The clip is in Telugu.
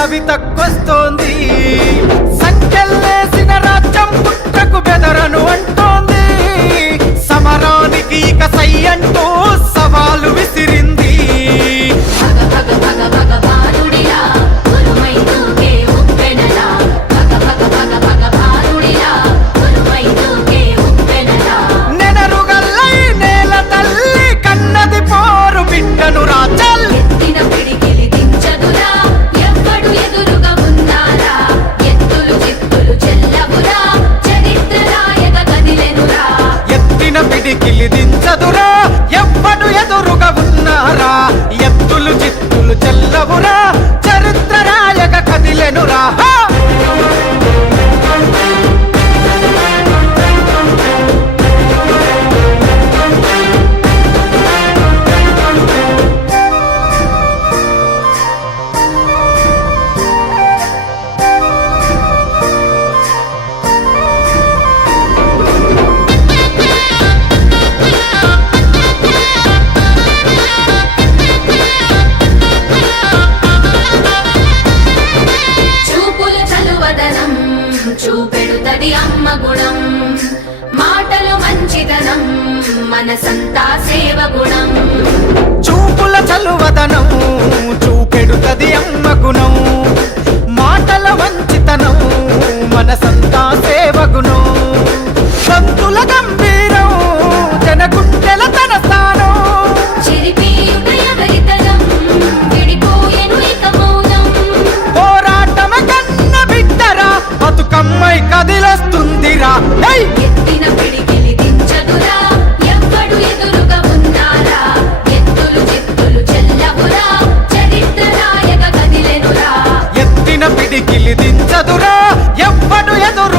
కవితకొస్తోంది. సంఖ్యలేసిన రాజ్యం పుట్టకు బెదరను అంటోంది. సమరానికి ఇక సై అంటూ సవాలు విసిరింది. నెనరుగల్లై నేల తల్లి కన్నది పోరు బిడ్డను రాచల్. ఎత్తిన పిడికిలి దించదురా ఎవ్వడు ఎదురుగా ఉన్నారా. ఎత్తులు చిత్తులు చెల్లవురా చరిత్ర రాయక కదిలెనురా. చూపెడుతది అమ్మ గుణం, మాటలు మంచితనం, మనసంతా సేవ గుణం. చూపుల చలువదనం చూపెడుతది అమ్మ గుణం, మాటల మంచితనం, మనసంతా సేవ గుణం. సంతుల గంభీరం జనగుండెల తన స్థానం. పోరాటమ కన్న బిడ్డరా బతుకమ్మై కదిలొస్తుందిరా. ఎత్తిన పిడికిలి దించదురా ఎవ్వడు ఎదురుగా ఉన్నారా. ఎత్తులు చిత్తులు చెల్లవురా చరిత్ర రాయక కదిలెనురా. ఎత్తిన పిడికిలి దించదురా ఎవ్వడు ఎదురు